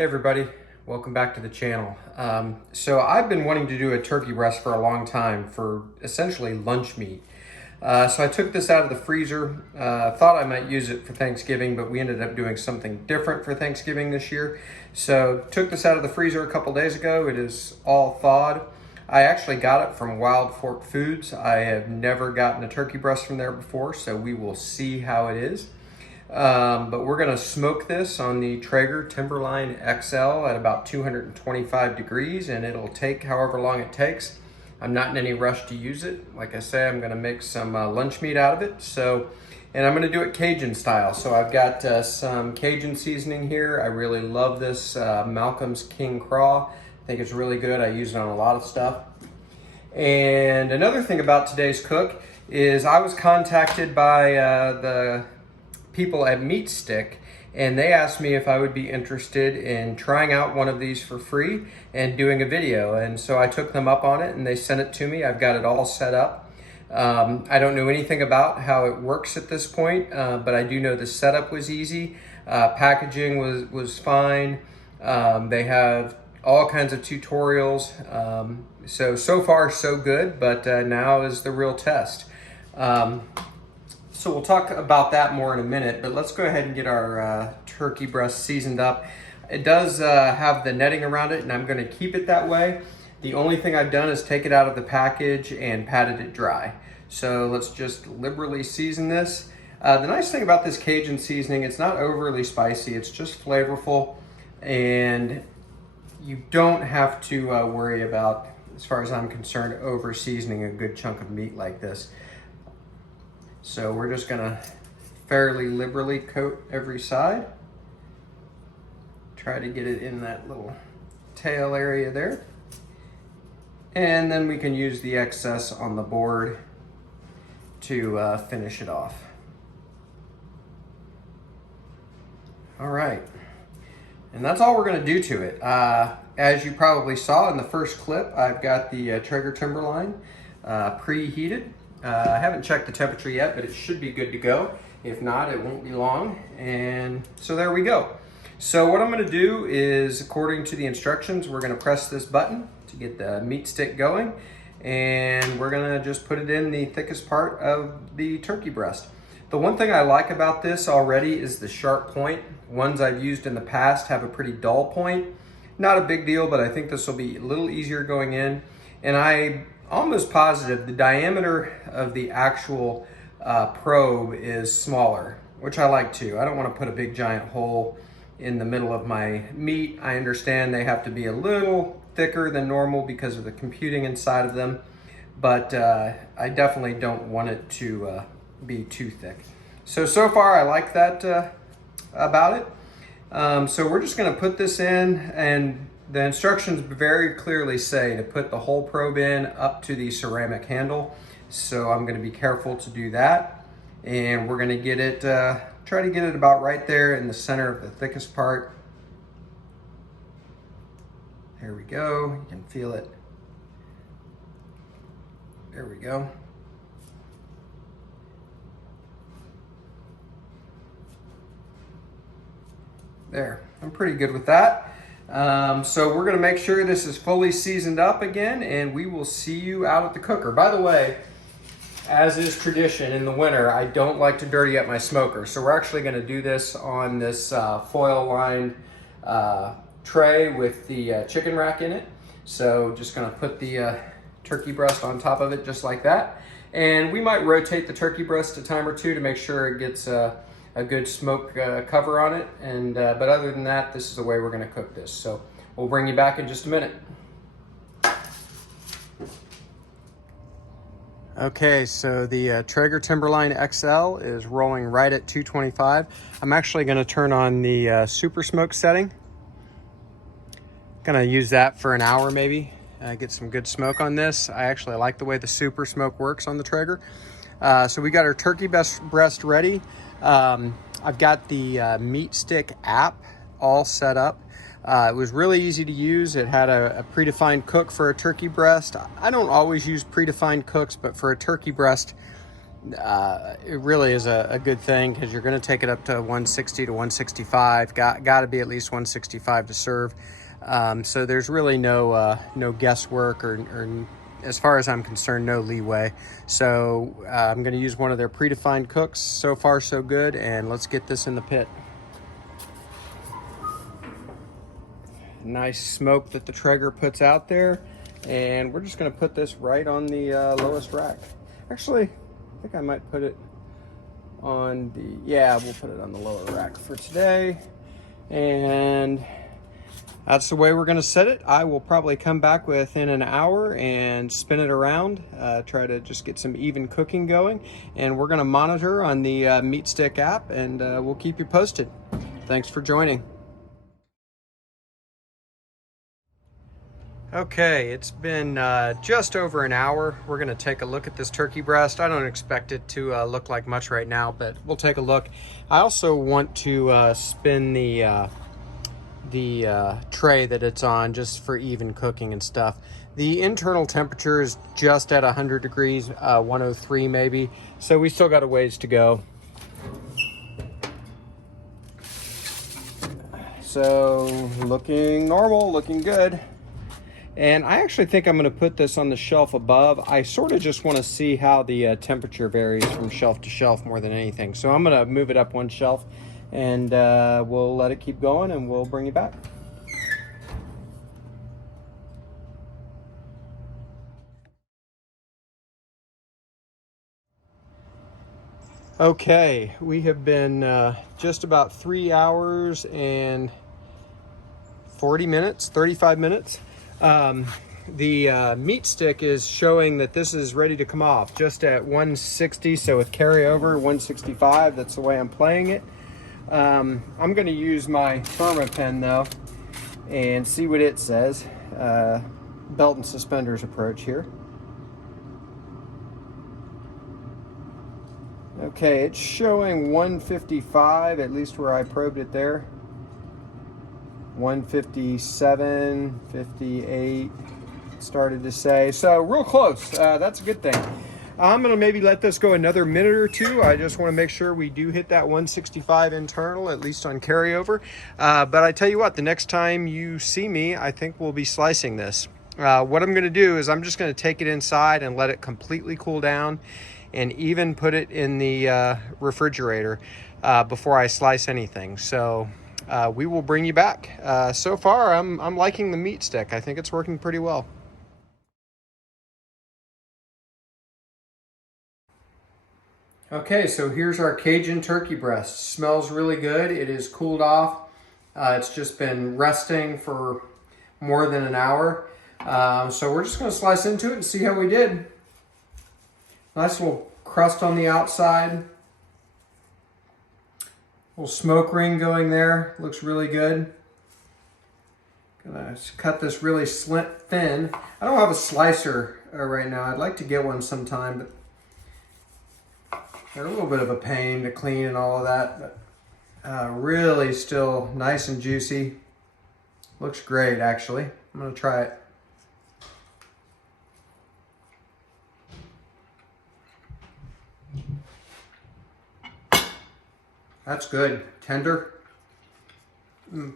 Hey everybody, welcome back to the channel. So I've been wanting to do a turkey breast for a long time for essentially lunch meat. So I took this out of the freezer, thought I might use it for Thanksgiving, but we ended up doing something different for Thanksgiving this year. So took this out of the freezer a couple days ago. It is all thawed. I actually got it from Wild Fork Foods. I have never gotten a turkey breast from there before, so we will see how it is. But we're gonna smoke this on the Traeger Timberline XL at about 225 degrees, and it'll take however long it takes. I'm not in any rush to use it. Like I say, I'm gonna make some lunch meat out of it. And I'm gonna do it Cajun style. So I've got some Cajun seasoning here. I really love this Malcolm's King Craw. I think it's really good. I use it on a lot of stuff. And another thing about today's cook is I was contacted by the people at MeatStick, and they asked me if I would be interested in trying out one of these for free and doing a video. And so I took them up on it and they sent it to me. I've got it all set up. I don't know anything about how it works at this point, but I do know the setup was easy. Packaging was fine. They have all kinds of tutorials. So far so good, but now is the real test. So we'll talk about that more in a minute, but let's go ahead and get our turkey breast seasoned up. It does have the netting around it, and I'm gonna keep it that way. The only thing I've done is take it out of the package and patted it dry. So let's just liberally season this. The nice thing about this Cajun seasoning, it's not overly spicy, it's just flavorful, and you don't have to worry about, as far as I'm concerned, over seasoning a good chunk of meat like this. So we're just gonna fairly liberally coat every side. Try to get it in that little tail area there. And then we can use the excess on the board to finish it off. All right, and that's all we're gonna do to it. As you probably saw in the first clip, I've got the Traeger Timberline preheated. I haven't checked the temperature yet, but it should be good to go. If not, it won't be long. And so there we go. So what I'm gonna do is, according to the instructions, we're gonna press this button to get the meat stick going, and we're gonna just put it in the thickest part of the turkey breast. The one thing I like about this already is the sharp point. Ones I've used in the past have a pretty dull point. Not a big deal, but I think this will be a little easier going in. And I'm almost positive the diameter of the actual probe is smaller, which I like too. I don't want to put a big giant hole in the middle of my meat. I understand they have to be a little thicker than normal because of the computing inside of them, but I definitely don't want it to be too thick. So far I like that about it. So we're just gonna put this in, and the instructions very clearly say to put the whole probe in up to the ceramic handle. So I'm gonna be careful to do that. And we're gonna get it, try to get it about right there in the center of the thickest part. There we go, you can feel it. There we go. There, I'm pretty good with that. So we're gonna make sure this is fully seasoned up again, and we will see you out at the cooker. By the way, as is tradition in the winter, I don't like to dirty up my smoker. So we're actually gonna do this on this foil lined tray with the chicken rack in it. So just gonna put the turkey breast on top of it just like that. And we might rotate the turkey breast a time or two to make sure it gets a good smoke cover on it, and but other than that, this is the way we're going to cook this. So we'll bring you back in just a minute. Okay, so the Traeger Timberline XL is rolling right at 225. I'm actually going to turn on the super smoke setting. Going to use that for an hour maybe, get some good smoke on this. I actually like the way the super smoke works on the Traeger. So we got our turkey breast ready. I've got the MeatStick app all set up. It was really easy to use. It had a predefined cook for a turkey breast. I don't always use predefined cooks, but for a turkey breast, it really is a good thing, because you're going to take it up to 160 to 165. Got to be at least 165 to serve. So there's really no guesswork or as far as I'm concerned, no leeway. So I'm going to use one of their predefined cooks. So far, so good. And let's get this in the pit. Nice smoke that the Traeger puts out there. And we're just going to put this right on the lowest rack. Actually, I think I might put it on we'll put it on the lower rack for today. And that's the way we're going to set it. I will probably come back within an hour and spin it around, try to just get some even cooking going. And we're going to monitor on the MeatStick app, and we'll keep you posted. Thanks for joining. Okay, it's been just over an hour. We're going to take a look at this turkey breast. I don't expect it to look like much right now, but we'll take a look. I also want to spin the tray that it's on, just for even cooking and stuff. The internal temperature is just at 100 degrees, 103 maybe, so we still got a ways to go. So looking normal, looking good. And I actually think I'm going to put this on the shelf above. I sort of just want to see how the temperature varies from shelf to shelf more than anything. So I'm going to move it up one shelf, and we'll let it keep going, and we'll bring you back. Okay, we have been just about 3 hours and 40 minutes, 35 minutes. The MeatStick is showing that this is ready to come off just at 160, so with carryover 165, that's the way I'm playing it. I'm going to use my ThermaPen though and see what it says. Belt and suspenders approach here. Okay, it's showing 155, at least where I probed it there. 157, 58 started to say, so real close. That's a good thing. I'm gonna maybe let this go another minute or two. I just want to make sure we do hit that 165 internal, at least on carryover. But I tell you what, the next time you see me, I think we'll be slicing this. What I'm gonna do is I'm just gonna take it inside and let it completely cool down, and even put it in the refrigerator before I slice anything. So we will bring you back. So far, I'm liking the MeatStick. I think it's working pretty well. Okay, so here's our Cajun turkey breast. Smells really good. It is cooled off. It's just been resting for more than an hour. So we're just going to slice into it and see how we did. Nice little crust on the outside. Little smoke ring going there. Looks really good. Gonna cut this really thin. I don't have a slicer right now. I'd like to get one sometime, but they're a little bit of a pain to clean and all of that. But really still nice and juicy. Looks great, actually. I'm gonna try it. That's good. Tender.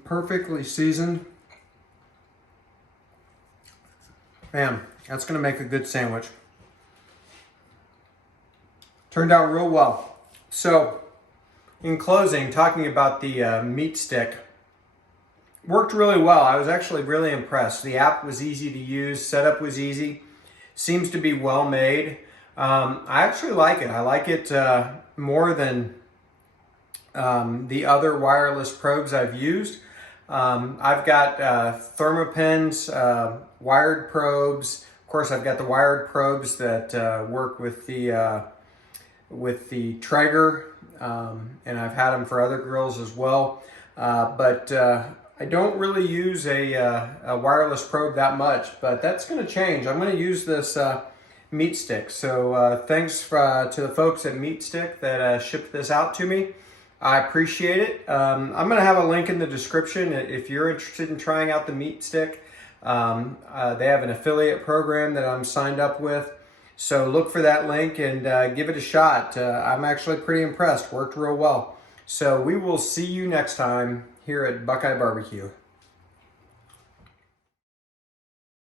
Perfectly seasoned. Man, that's going to make a good sandwich. Turned out real well. So, in closing, talking about the MeatStick, worked really well. I was actually really impressed. The app was easy to use. Setup was easy. Seems to be well made. I actually like it. I like it more than the other wireless probes I've used. I've got ThermaPens, wired probes. Of course, I've got the wired probes that work with the Traeger, and I've had them for other grills as well. But I don't really use a wireless probe that much, but that's going to change. I'm going to use this MeatStick. So thanks to the folks at MeatStick that shipped this out to me. I appreciate it. I'm going to have a link in the description if you're interested in trying out the MeatStick. They have an affiliate program that I'm signed up with. So look for that link and give it a shot. I'm actually pretty impressed. Worked real well. So we will see you next time here at BuQeye Barbecue.